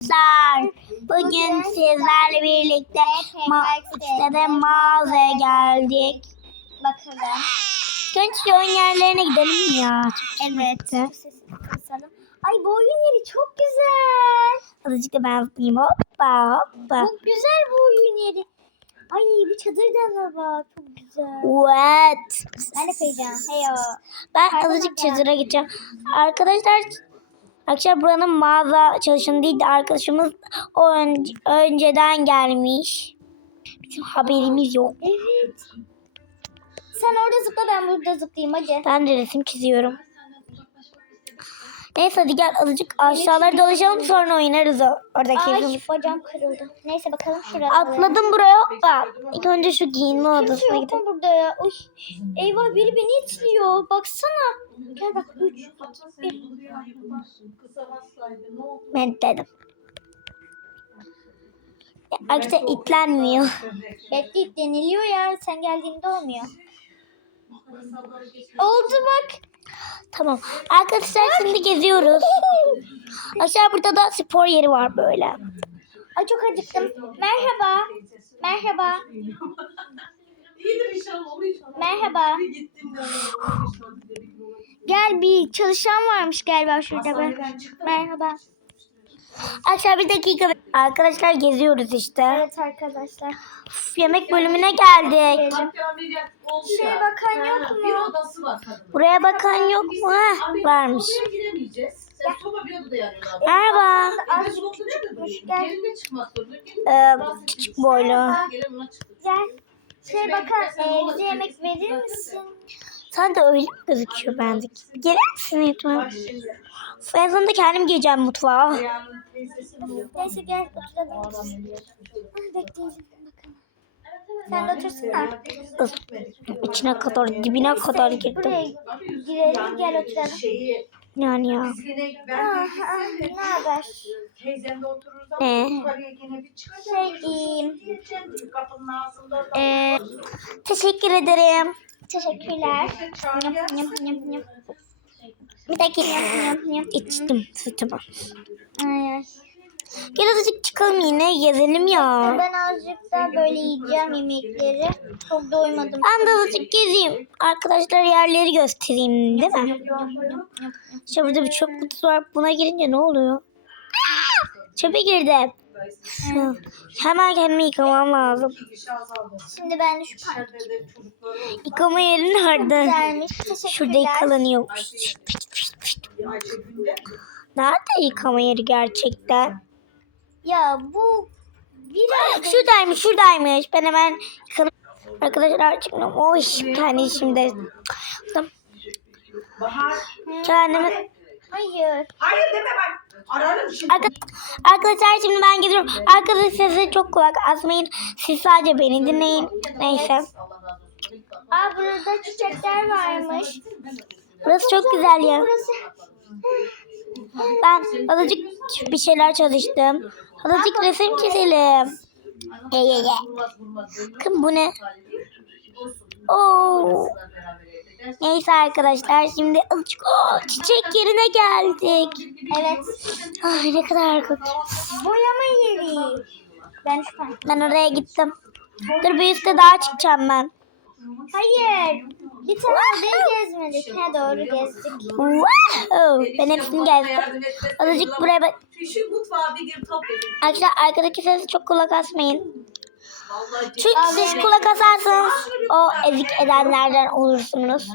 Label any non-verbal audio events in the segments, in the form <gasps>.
Arkadaşlar bugün sizlerle birlikte ma sitede mağazaya geldik. Bakalım. Önce oyun yerlerine gidelim ya. Evet. Ay bu oyun yeri çok güzel. Azıcık da ben zıplayayım. Hoppa hoppa. Çok güzel bu oyun yeri. Ay bu çadırdan da bak. Çok güzel. What? Ben de kayacağım. Heyo. Ben Pardon azıcık çadıra gideceğim. Arkadaşlar Akşam buranın mağaza çalışanı değil de arkadaşımız o ön- önceden gelmiş. Bizim haberimiz yok. Evet. Sen orada zıpla ben burada zıplayayım hadi. Ben de resim çiziyorum. Neyse hadi gel azıcık aşağılara dolaşalım sonra oynarız o. Orada Ay keyfimiz. bacağım kırıldı. Neyse bakalım şuraya. Atladım buraya hoppa. İlk önce şu giyinme Kimse odasına yok gidelim. mu burada ya? Uy. Eyvah biri beni itliyor. Baksana. Gel bak 3, 2, 1. Ben dedim. Arkadaşlar itlenmiyor. Bekle deniliyor ya. Sen geldiğinde olmuyor. Oldu bak. Tamam. Arkadaşlar şimdi geziyoruz. <laughs> Aşağı burada da spor yeri var böyle. Ay çok acıktım. Merhaba. Merhaba. Merhaba. Gel bir çalışan varmış galiba şurada ben. Merhaba. Arkadaşlar bir dakika. Arkadaşlar geziyoruz işte. Evet arkadaşlar. Uf, yemek bölümüne geldik. Oldu Şey ya. bakan yok mu? Bir odası var kadın. Buraya bakan yok mu? Heh, varmış. Sen soba bir odada yanıyorlar. Merhaba. Gelin çıkmak zorunda. Ee, küçük boylu. Gel. Şey bakan e, bize yemek verir misin? Sen de öyle mi gözüküyor bence? Gelir misin lütfen? En sonunda kendim gireceğim mutfağa. Neyse gel oturalım. Ah. Sen de otursana. İçine kadar, dibine kadar Buraya girdim. girelim gel oturalım. Yani ya. Ah, ben ah, ne haber? teyzemde otururuz ama yukarıya gene bir çıkacağım. Şey diyeyim. Diyeceğim, Kapının ağzında. Ee, Teşekkür ederim. teşekkürler. Çağır gel. Nyam, nyam, nyam. Bir dakika. Nyam, nyam. İçtim sütümü. Ay, ay. Gel azıcık çıkalım yine gezelim ya. Ben azıcık daha böyle yiyeceğim yemekleri. Çok doymadım. Ben de azıcık gezeyim. Arkadaşlar yerleri göstereyim değil mi? İşte burada bir çöp kutusu var. Buna girince ne oluyor? Çöpe girdim. Hı. Hemen kendimi yıkamam lazım. Şimdi ben de şu park. Yıkama yeri nerede? Şurada yıkanıyormuş. Nerede yıkama yeri gerçekten? Ya bu biraz Şuradaymış, şuradaymış. Ben hemen yıkanıp... Arkadaşlar çıkmıyorum. Oy tane şimdi. Tamam. Bahar. Kendimi... hayır. Hayır deme bak. Ararım şimdi. Arka- Arkadaşlar şimdi ben gidiyorum. Arkadaşlar sesi çok kulak asmayın. Siz sadece beni dinleyin. Neyse. Aa burada çiçekler varmış. Burası çok güzel ya. Ben azıcık bir şeyler çalıştım. Azıcık resim çizelim. Ye ye ye. Bakın bu ne? Oo. Neyse arkadaşlar şimdi azıcık Oo, çiçek yerine geldik. evet. Ay ne kadar kötü. Boyama yeri. Ben. Ben oraya gittim. Dur bir üstte daha çıkacağım ben. Hayır. Bir tane odayı gezmedik. Ha doğru gezdik. Wow. Ben hepsini gezdim. Azıcık buraya bak. Şu mutfağa bir gir top edin. Arkadaşlar arkadaki sesi çok kulak asmayın. Çünkü siz kulak asarsanız o ezik edenlerden olursunuz.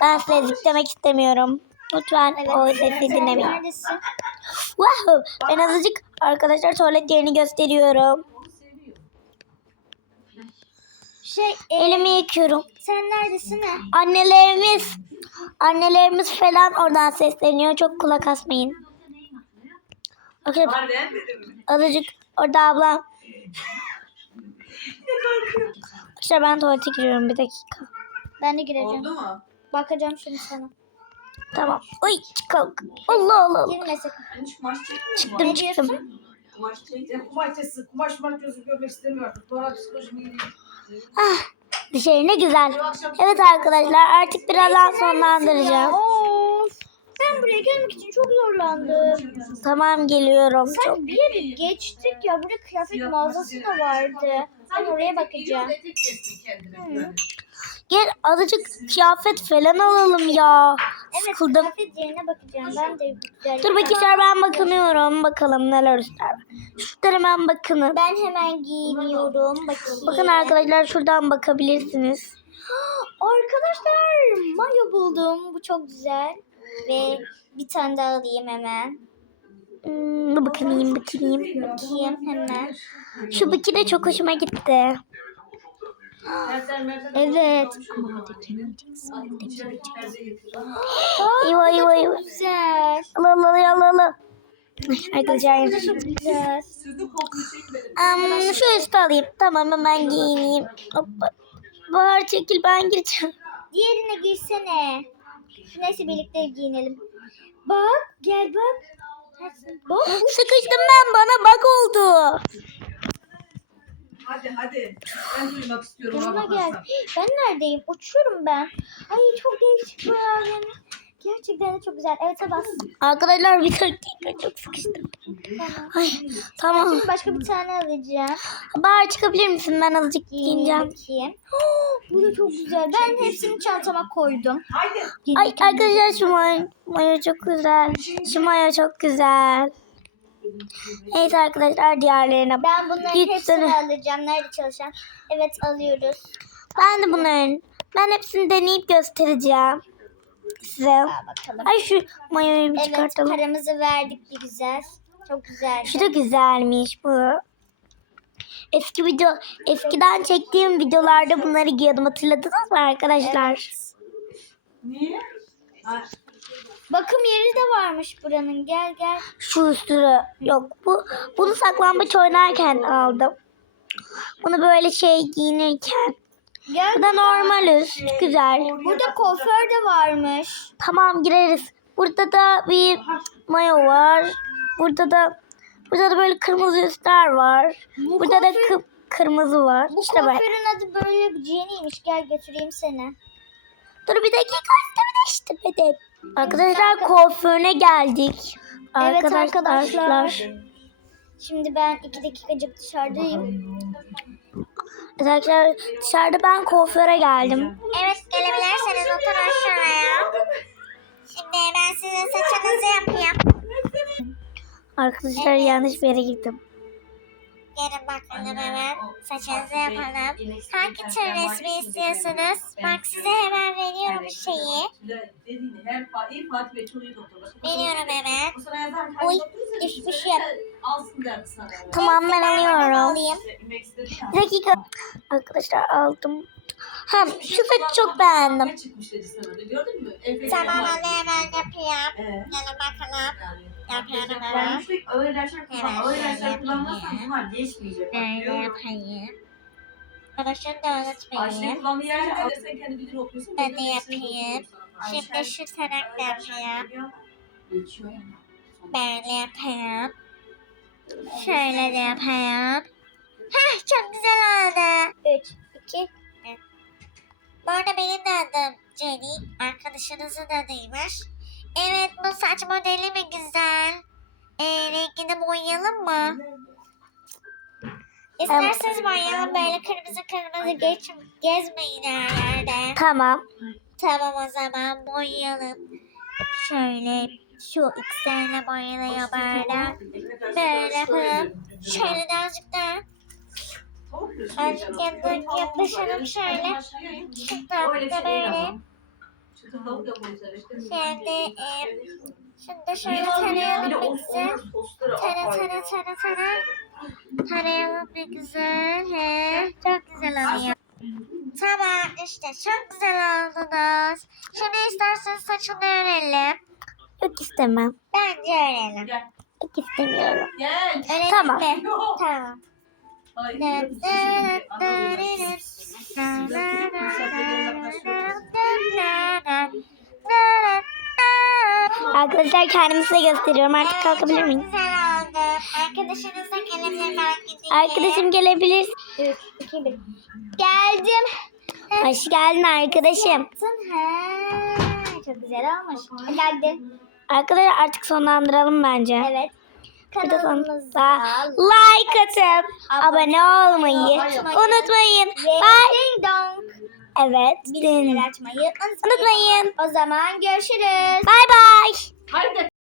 Ben size ezik demek istemiyorum. Lütfen o sesi dinlemeyin. Wow. Ben azıcık arkadaşlar tuvalet yerini gösteriyorum. Şey e, Elimi yıkıyorum. sen neredesin ha? Annelerimiz annelerimiz falan oradan sesleniyor. Çok kulak asmayın. Mi? azıcık orada ablam. Arkadaşlar ben tuvalete giriyorum bir dakika. Ben de gireceğim. Oldu mu? Bakacağım şimdi sana. Tamam. Uy çıkalım. Allah Allah. Girme sakın. Çıktım Ne çıktım. Kumaş çekmiyor. Kumaş çeksin. Kumaş kumaş gözü görmek istemiyor artık. Sonra psikolojimi yiyeyim. Ah, dışarı ne güzel. Evet arkadaşlar artık birazdan sonlandıracağım. Of. Ben buraya gelmek için çok zorlandım. Tamam geliyorum. Çok Sanki bir yere geçtik ya. Burada kıyafet mağazası da vardı. Ben oraya bakacağım. Gel azıcık kıyafet falan alalım ya. Evet Sıkıldım. yerine bakacağım. Ben de güzel. Dur bakayım ben bakınıyorum. Bakalım neler ister. Şuradan hemen bakın. Ben hemen giyiniyorum. Bakayım. Bakın arkadaşlar şuradan bakabilirsiniz. <gasps> Arkadaşlar mayo buldum. Bu çok güzel. Ve bir tane daha alayım hemen. Hmm, bakayım bakayım. Bakayım hemen. Şu bikini çok hoşuma gitti. Evet. Eyvah eyvah eyvah. Güzel. Al al al al al. Arkadaşlar. Güzel. Um, şu üstü alayım. Tamam hemen giyineyim. Hoppa. Bahar çekil ben gireceğim. Diğerine girsene. Neyse birlikte giyinelim. Bak gel bak. Bak. Sıkıştım ben bana bak oldu. Hadi hadi. Ben duymak istiyorum. Yanıma ama gel. Hasan. Ben neredeyim? Uçuyorum ben. Ay çok değişik bu yani. Gerçekten de çok güzel. Evet bas. Arkadaşlar bir dakika çok sıkıştım. Tamam. Ay tamam. Şimdi başka bir tane alacağım. Bahar çıkabilir misin? Ben azıcık giyineceğim. bakayım. bu da çok güzel. Ben hepsini çantama koydum. Haydi. Ay arkadaşlar şu mayo, mayo çok güzel. Şu mayo çok güzel. Evet arkadaşlar diğerlerine Ben bunların Git hepsini sana. alacağım. Nerede çalışan? Evet alıyoruz. Ben de bunların. Ben hepsini deneyip göstereceğim. Size. Bakalım. Ay şu mayoyu bir Evet çıkartalım. paramızı verdik bir güzel. Çok güzel. Şu da güzelmiş bu. Eski video, eskiden çektiğim videolarda bunları giyiyordum. Hatırladınız mı arkadaşlar? Niye? Bakım yeri de varmış buranın. Gel gel. Şu üstü yok. Bu bunu saklambaç oynarken aldım. Bunu böyle şey giyinirken. Gel. Bu da normal üst. Güzel. Burada kuaför de varmış. Tamam gireriz. Burada da bir mayo var. Burada da burada da böyle kırmızı üstler var. Bu Burada da kuaför- kı- kırmızı var. Bu İşte kuaförün adı böyle bir Jenny'ymiş. Gel götüreyim seni. Dur bir dakika istemeden Arkadaşlar kuaförüne geldik. Evet Arkadaşlar. arkadaşlar. Şimdi ben iki dakikacık dışarıdayım. Arkadaşlar dışarıda ben kuaföre geldim. Evet gelebilirseniz oturun aşağıya. Şimdi ben sizin saçınızı yapayım. Arkadaşlar yanlış bir yere gittim. Bakalım hemen. Saçınızı yapalım. Hangi tür resmi istiyorsunuz? Bak size hemen veriyorum şeyi. Veriyorum hemen. Oy, düşmüşüm. Derdi sana. Tamam ben alıyorum. Bir dakika. Arkadaşlar aldım. Hem şu saçı çok beğendim. Ne çıkmış dedi sana da gördün mü? Enfes Tamam onu hemen yapayım. Ee, Gelin bakalım. yani. Yapıyorum Ben hemen. üstelik ağır ilaçlar kullan. Evet, Ağır şöyle ilaçlar kullanmazsan yapayım. bunlar geçmeyecek. Böyle diyorum. yapayım. Arkadaşlar da Ayşe unutmayın. kullandığı yerler de sen kendi bildiğin okuyorsun. Ben de hepsini yapayım. okuyorsun sana. Ayşe- Şimdi şu tarakla yapayım. Geçiyor yani. Böyle yapayım. Şöyle de yapayım. Heh çok güzel oldu. 3, 2, 1. Bu arada benim de adım Jenny. Arkadaşınızın adıymış. Evet bu saç modeli mi güzel? Ee, rengini boyayalım mı? İsterseniz boyayalım böyle kırmızı kırmızı geç, gezmeyin her yerde. Tamam. Tamam o zaman boyayalım. Şöyle şu ikisiyle boyanıyor böyle. Böyle yapalım. Şöyle de azıcık daha. Azıcık yandan yaklaşalım şöyle. Şuradan da böyle. Şimdi e, şimdi şöyle tarayalım bir güzel. Tara tara tara tara. Tarayalım bir güzel. He, çok güzel oluyor. Tamam işte çok güzel oldunuz. Şimdi isterseniz saçını örelim. Yok istemem. Bence örelim. Yok istemiyorum. Gel. Tamam. Tamam. Arkadaşlar kendimi size gösteriyorum. Artık kalkabilir miyim? Güzel oldu. Arkadaşınız da gelebilir. Arkadaşım gelebilir. 3, 2, 1. Geldim. Hoş geldin arkadaşım. Yaptın. Çok güzel olmuş. Geldin. Arkadaşlar artık sonlandıralım bence. Evet. Kanalımıza like atıp abone olmayı unutmayın. Bye. ding dong Evet. bildirimleri açmayı unutmayın. Unutmayın. O zaman görüşürüz. Bye bye. Haydi